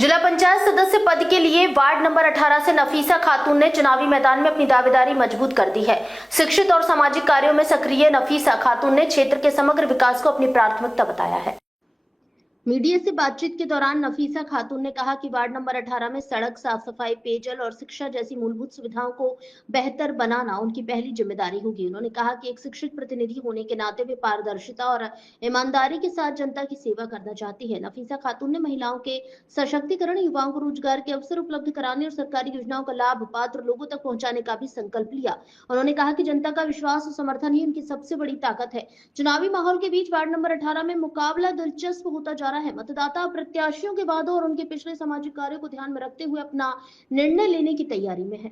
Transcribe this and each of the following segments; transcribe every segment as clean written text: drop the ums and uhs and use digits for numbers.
जिला पंचायत सदस्य पद के लिए वार्ड नंबर 18 से नफीसा खातून ने चुनावी मैदान में अपनी दावेदारी मजबूत कर दी है। शिक्षित और सामाजिक कार्यों में सक्रिय नफीसा खातून ने क्षेत्र के समग्र विकास को अपनी प्राथमिकता बताया है। मीडिया से बातचीत के दौरान नफीसा खातून ने कहा कि वार्ड नंबर 18 में सड़क, साफ सफाई, पेयजल और शिक्षा जैसी मूलभूत सुविधाओं को बेहतर बनाना उनकी पहली जिम्मेदारी होगी। उन्होंने कहा कि एक शिक्षित प्रतिनिधि होने के नाते वे पारदर्शिता और ईमानदारी के साथ जनता की सेवा करना चाहती है। नफीसा खातून ने महिलाओं के सशक्तिकरण, युवाओं को रोजगार के अवसर उपलब्ध कराने और सरकारी योजनाओं का लाभ पात्र लोगों तक पहुंचाने का भी संकल्प लिया। उन्होंने कहा कि जनता का विश्वास और समर्थन ही उनकी सबसे बड़ी ताकत है। चुनावी माहौल के बीच वार्ड नंबर 18 में मुकाबला दिलचस्प होता जा रहा है। मतदाता प्रत्याशियों के वादों और उनके पिछले सामाजिक कार्यों को ध्यान में रखते हुए अपना निर्णय लेने की तैयारी में है।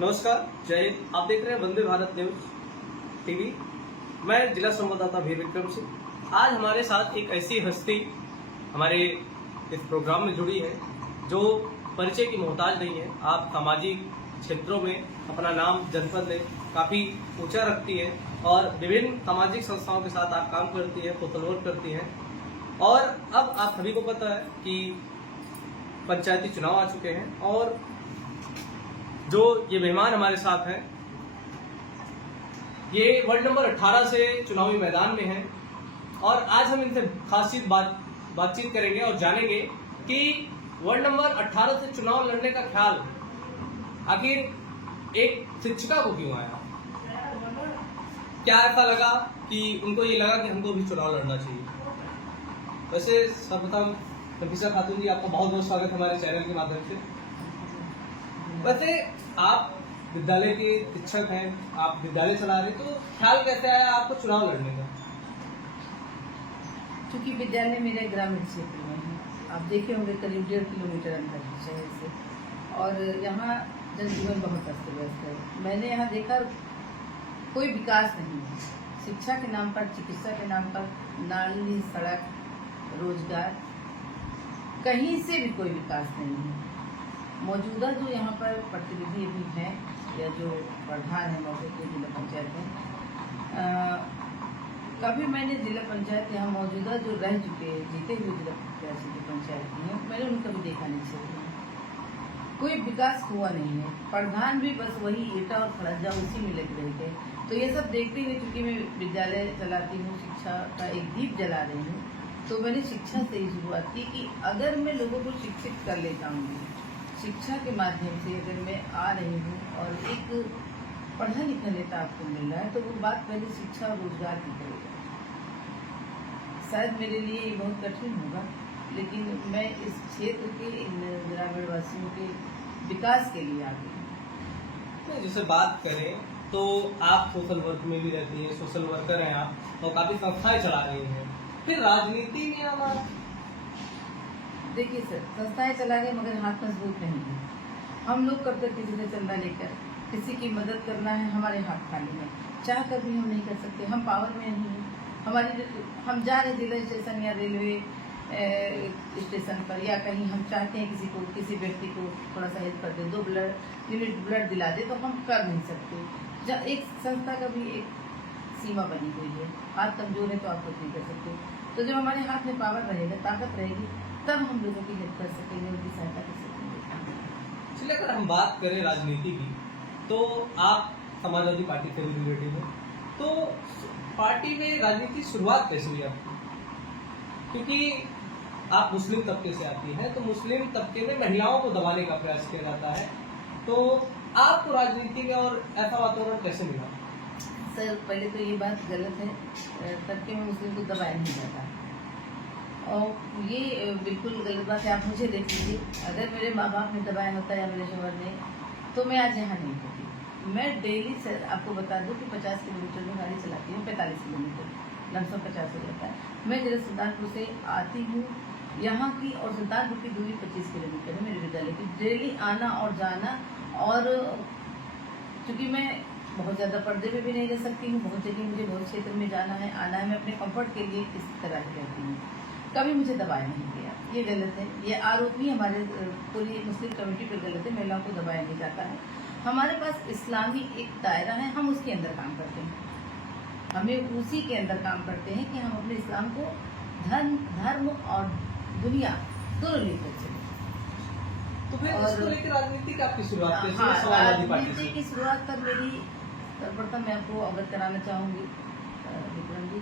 नमस्कार, जय हिंद। आप देख रहे हैं वंदे भारत न्यूज टीवी। मैं जिला संवाददाता वीर विक्रम सिंह। आज हमारे साथ एक ऐसी हस्ती हमारे इस प्रोग्राम में जुड़ी है जो परिचय की मोहताज नहीं है। आप सामाजिक क्षेत्रों में अपना नाम जनपद में काफी ऊंचा रखती है और विभिन्न सामाजिक संस्थाओं के साथ आप काम करती है, सोशल वर्क करती है। और अब आप सभी को पता है कि पंचायती चुनाव आ चुके हैं और जो ये मेहमान हमारे साथ हैं ये वार्ड नंबर 18 से चुनावी मैदान में हैं और आज हम इनसे खासी बातचीत करेंगे और जानेंगे कि वार्ड नंबर 18 से चुनाव लड़ने का ख्याल आखिर एक शिक्षिका को क्यों आया। क्या ऐसा लगा कि उनको ये लगा कि हमको भी चुनाव लड़ना चाहिए। वैसे सर्वप्रथम नफीसा खातून जी, आपका बहुत बहुत स्वागत हमारे चैनल के माध्यम से। वैसे आप विद्यालय के शिक्षक हैं, आप विद्यालय चला रहे, तो ख्याल कैसे आया आपको चुनाव लड़ने का। क्योंकि विद्यालय मेरे ग्रामीण क्षेत्र में है, आप देखे होंगे करीब 1.5 किलोमीटर अंदर शहर से, और यहाँ जनजीवन बहुत अस्त व्यस्त है। मैंने यहाँ देखा कोई विकास नहीं है। शिक्षा के नाम पर, चिकित्सा के नाम पर, नाली, सड़क, रोजगार, कहीं से भी कोई विकास नहीं है। मौजूदा जो यहाँ पर प्रतिनिधि भी हैं या जो प्रधान है मौके के जिला पंचायत में, कभी मैंने जिला पंचायत यहाँ मौजूदा जो रह चुके जीते हुए जिला प्रत्याशी की पंचायत की है, मैंने उन्हें कभी देखा नहीं सकता। कोई विकास हुआ नहीं है। प्रधान भी बस वही ईटा और खड़ंजा उसी में लग रहे थे। तो ये सब देखते हुए, चूंकि मैं विद्यालय चलाती हूँ, शिक्षा का एक दीप जला रही हूँ, तो मैंने शिक्षा से ही शुरुआत की कि अगर मैं लोगों को शिक्षित कर लेता हूँ, शिक्षा के माध्यम से अगर मैं आ रही हूँ और एक पढ़ा लिखा नेता आपको मिल रहा है, तो वो बात पहले शिक्षा और रोजगार की करेगा। शायद मेरे लिए ये बहुत कठिन होगा, लेकिन मैं इस क्षेत्र के इन ग्रामीण वासियों के विकास के लिए आ गई। जैसे बात करें तो आप सोशल वर्क में भी रहती हैं, सोशल वर्कर हैं आप और काफी संस्थाएं चला रही हैं, फिर राजनीति में हमारा। देखिए सर, संस्थाएं चला रहे मगर हाथ मजबूत नहीं है। हम लोग कब तक किसी से चंदा लेकर किसी की मदद करना है, हमारे हाथ खाली है। चाह कर भी हम नहीं कर सकते, हम पावर में नहीं है। हम जा रहे जिला स्टेशन या रेलवे स्टेशन पर या कहीं, हम चाहते हैं किसी व्यक्ति को थोड़ा सा हेल्प कर दे, 2 यूनिट ब्लड दिला दे, तो हम कर नहीं सकते। जब एक संस्था का भी एक सीमा बनी हुई है, हाथ कमजोर है तो आप कुछ नहीं कर सकते। तो जब हमारे हाथ में पावर रहेगा, ताकत रहेगी, तब हम लोगों की हेल्प कर सकेंगे, उनकी सहायता कर सकेंगे। चलिए, अगर हम बात करें राजनीति की, तो आप समाजवादी पार्टी से भी रिलेटेड है, तो पार्टी में राजनीति की शुरुआत कैसे हुई आपकी। क्योंकि आप मुस्लिम तबके से आती हैं, तो मुस्लिम तबके में महिलाओं को दबाने का प्रयास किया जाता है, तो आपको राजनीति में और ऐसा वातावरण कैसे मिला। सर, पहले तो ये बात गलत है, तबके में मुस्लिम को दबाया नहीं जाता, और ये बिल्कुल गलत बात है। आप मुझे देख लीजिए, अगर मेरे माँ बाप ने दबाया होता या मेरे शोहर ने, तो मैं आज यहाँ नहीं होती। मैं डेली सर आपको बता दूँ कि 50 किलोमीटर में गाड़ी चलाती हूँ, 45 किलोमीटर, लमसम 50 हो जाता है। मैं जिला सुल्तानपुर से आती हूँ यहाँ की, और सुल्तानपुर की दूरी 25 किलोमीटर है मेरे विद्यालय की। डेली आना और जाना, और चूँकि मैं बहुत ज़्यादा पर्दे में भी नहीं रह सकती हूँ, बहुत जगह मुझे बहुत क्षेत्र में जाना है, आना है, मैं अपने कंफर्ट के लिए इस तरह से रहती हूँ। कभी मुझे दबाया नहीं गया, ये गलत है। ये आरोप भी हमारे पूरी मुस्लिम कमेटी पर गलत है, महिलाओं को दबाया नहीं जाता है। हमारे पास इस्लामी एक दायरा है, हम उसके अंदर काम करते हैं, हमें उसी के अंदर काम करते हैं कि हम अपने इस्लाम को धर्म और दुनिया दोनों लेकर चले। तो फिर और- इसको लेकर राजनीति की आपकी शुरुआत कैसे हाँ, हुई समाजवादी पार्टी राजनीति से? की शुरुआत तब मेरी, सर्वप्रथम मैं आपको अवगत कराना चाहूंगी विक्रम जी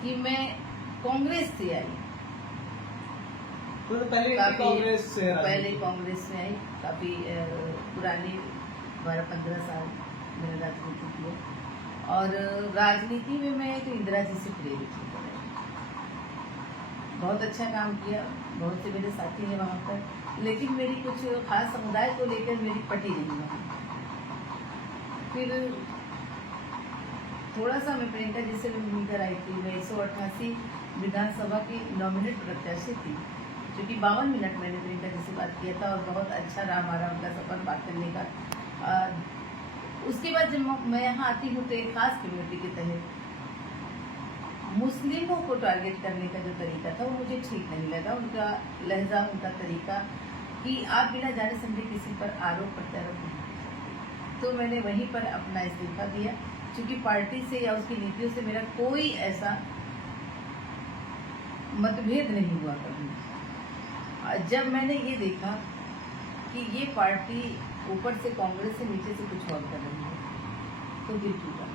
कि मैं कांग्रेस से आई। तो पहले भी काफी कांग्रेस से पहले राजनीति? कांग्रेस में आई, काफी पुरानी 12-15 साल मैंने राजनीति किया। और राजनीति में मैं तो इंदिरा जी से प्रेरित हूँ। बहुत अच्छा काम किया, बहुत से मेरे साथी हैं वहाँ पर, लेकिन मेरी कुछ खास समुदाय को लेकर मेरी पटी नहीं वहाँ। फिर थोड़ा सा मैं प्रियंका जी से मिलकर आई थी। मैं 188 विधानसभा की नॉमिनेट प्रत्याशी थी, क्योंकि 52 मिनट मैंने प्रियंका जी से बात किया था और बहुत अच्छा रहा हमारा उनका सफर बात करने का। उसके बाद जब मैं यहाँ आती हूँ तो एक खास कम्युनिटी के तहत मुस्लिमों को टारगेट करने का जो तरीका था वो मुझे ठीक नहीं लगा। उनका लहजा, उनका तरीका कि आप बिना जाने समझे किसी पर आरोप प्रत्यारोप नहीं। तो मैंने वहीं पर अपना इस्तीफा दिया, क्योंकि पार्टी से या उसकी नीतियों से मेरा कोई ऐसा मतभेद नहीं हुआ कभी। जब मैंने ये देखा कि ये पार्टी ऊपर से कांग्रेस से, नीचे से कुछ और कर रही है, तो दिल टूटा।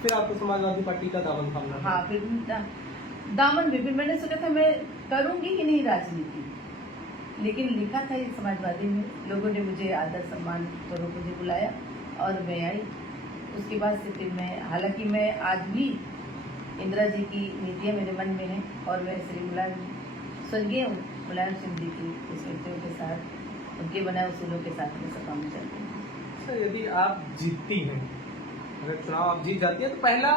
फिर आपको समाजवादी पार्टी का दामन थामना था? हाँ, फिर दामन भी, फिर मैंने सोचा था मैं करूंगी कि नहीं राजनीति, लेकिन लिखा था ये समाजवादी में। लोगों ने मुझे आदर सम्मान करो मुझे बुलाया और मैं आई। उसके बाद से फिर मैं, हालांकि मैं आज भी इंदिरा जी की नीतियाँ मेरे मन में हैं और मैं श्री स्वर्गीय मुलायम सिंह जी की स्मृतियों के साथ, उनके बनाए उसूलों के साथ में सब काम चलते हैं। सर, यदि आप जीतती हैं, अगर चुनाव आप जीत जाती है, तो पहला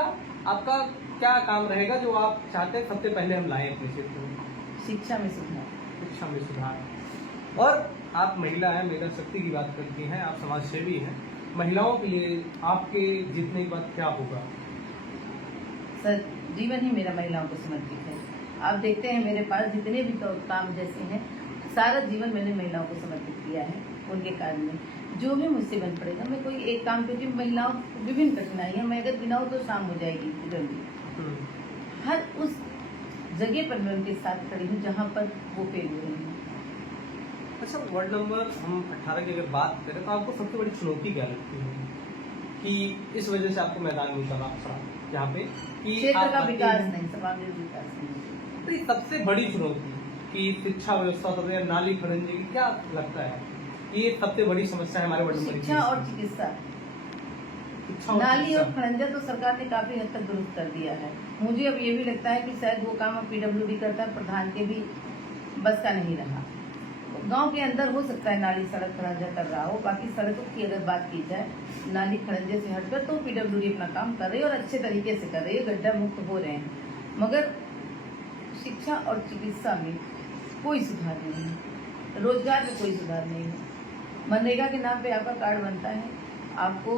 आपका क्या काम रहेगा जो आप चाहते हैं सबसे पहले हम लाएं अपने क्षेत्र में? शिक्षा में सुधार। शिक्षा में सुधार। और आप महिला हैं, महिला शक्ति की बात करती हैं, आप समाज सेवी हैं, महिलाओं के लिए आपके जीतने के बाद क्या होगा? सर, जीवन ही मेरा महिलाओं को समर्पित है। आप देखते हैं मेरे पास जितने भी काम जैसे हैं, सारा जीवन मैंने महिलाओं को समर्पित किया है। उनके कारण में जो भी मुझसे बन पड़ेगा, मैं कोई एक काम, क्योंकि महिलाओं को विभिन्न कठिनाइयाँ, मैं अगर बिनाऊँ तो शाम हो जाएगी जल्दी। हर उस जगह पर मैं उनके साथ खड़ी हूँ जहाँ पर वो फेल हो रही हैं। अच्छा, वार्ड नंबर हम 18 की अगर बात करें तो आपको सबसे बड़ी चुनौती क्या लगती है कि इस वजह से आपको मैदान में उतारना पड़ा यहाँ पे कि क्षेत्र आप का आते विकास हैं? नहीं, समावेशी विकास नहीं। तो ये सबसे बड़ी चुनौती कि शिक्षा व्यवस्था तो है, नाली खड़ंजे की, क्या लगता है ये सबसे बड़ी समस्या है हमारे वार्ड नंबर 21 शिक्षा और चिकित्सा, शिक्षा और नाली और चिकित्सा। खड़ंजा तो सरकार ने काफी हद तक दुरुस्त कर दिया है। मुझे अब ये भी लगता है कि शायद वो काम अब पीडब्ल्यूडी करता है, प्रधान के भी बस का नहीं रहा। गांव के अंदर हो सकता है नाली सड़क खड़ंजा कर रहा हो, बाकी सड़कों की अगर बात की जाए नाली खड़ंजे से हटकर तो पीडब्ल्यूडी अपना काम कर रही है और अच्छे तरीके से कर रही है, गड्ढा मुक्त हो रहे हैं। मगर शिक्षा और चिकित्सा में कोई सुधार नहीं है, रोजगार में कोई सुधार नहीं है। मनरेगा के नाम पे आपका कार्ड बनता है, आपको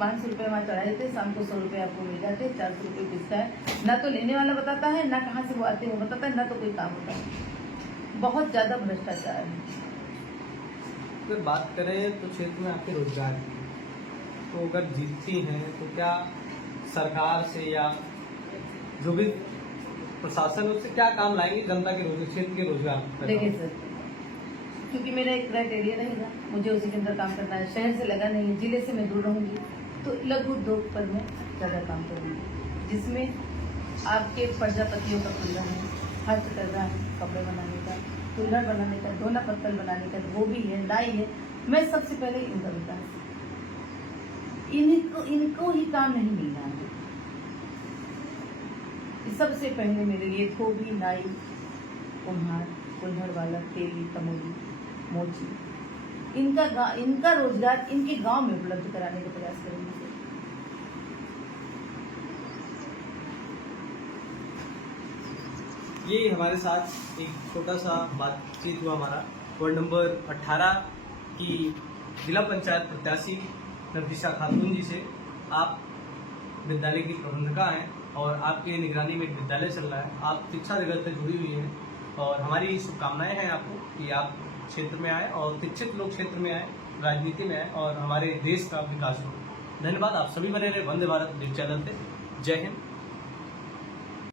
500 रुपये वहाँ चढ़ा देते, शाम को 100 रुपये आपको मिल जाते, 400 रुपये पिसता है। ना तो लेने वाला बताता है, ना कहाँ से वो आते हैं वो बताता है, ना तो कोई काम होता है। बहुत ज़्यादा भ्रष्टाचार है। अगर बात करें तो क्षेत्र में आपके रोजगार की, तो अगर जीतती हैं तो क्या सरकार से या जो भी प्रशासन है उससे क्या काम लाएंगे जनता के रोजगार, क्षेत्र के रोजगार? देखिए सर, क्योंकि मेरा एक क्राइटेरिया रहेगा, मुझे उसी के अंदर काम करना है। शहर से लगा नहीं है, जिले से मैं दूर रहूँगी, तो लघु उद्योग पर मैं ज़्यादा काम करूँगी, जिसमें आपके प्रजापतियों का खुल रहा है, हस्तकला है, कपड़े बनाने का, कुल्हड़ बनाने का, दोना पत्तल बनाने का, गोभी है, लाई है। मैं सबसे पहले इनका विकास, इनको ही काम नहीं मिल रहा है। सबसे पहले मेरे लिए धोबी, नाई, कुम्हार, कुल्हड़ वाला, तेली, तमोली, मोची, इनका रोजगार इनके गांव में उपलब्ध कराने का प्रयास करेंगे। ये हमारे साथ एक छोटा सा बातचीत हुआ हमारा वार्ड नंबर 18 की जिला पंचायत प्रत्याशी नफीसा खातून जी से। आप विद्यालय की प्रबंधका हैं और आपके निगरानी में एक विद्यालय चल रहा है, आप शिक्षा जगत से जुड़ी हुई हैं और हमारी शुभकामनाएं हैं आपको कि आप क्षेत्र में आए और शिक्षित लोग क्षेत्र में आए, राजनीति में आए और हमारे देश का विकास हो। धन्यवाद। आप सभी बने रहे वंदे भारत न्यूज चैनल से। जय हिंद।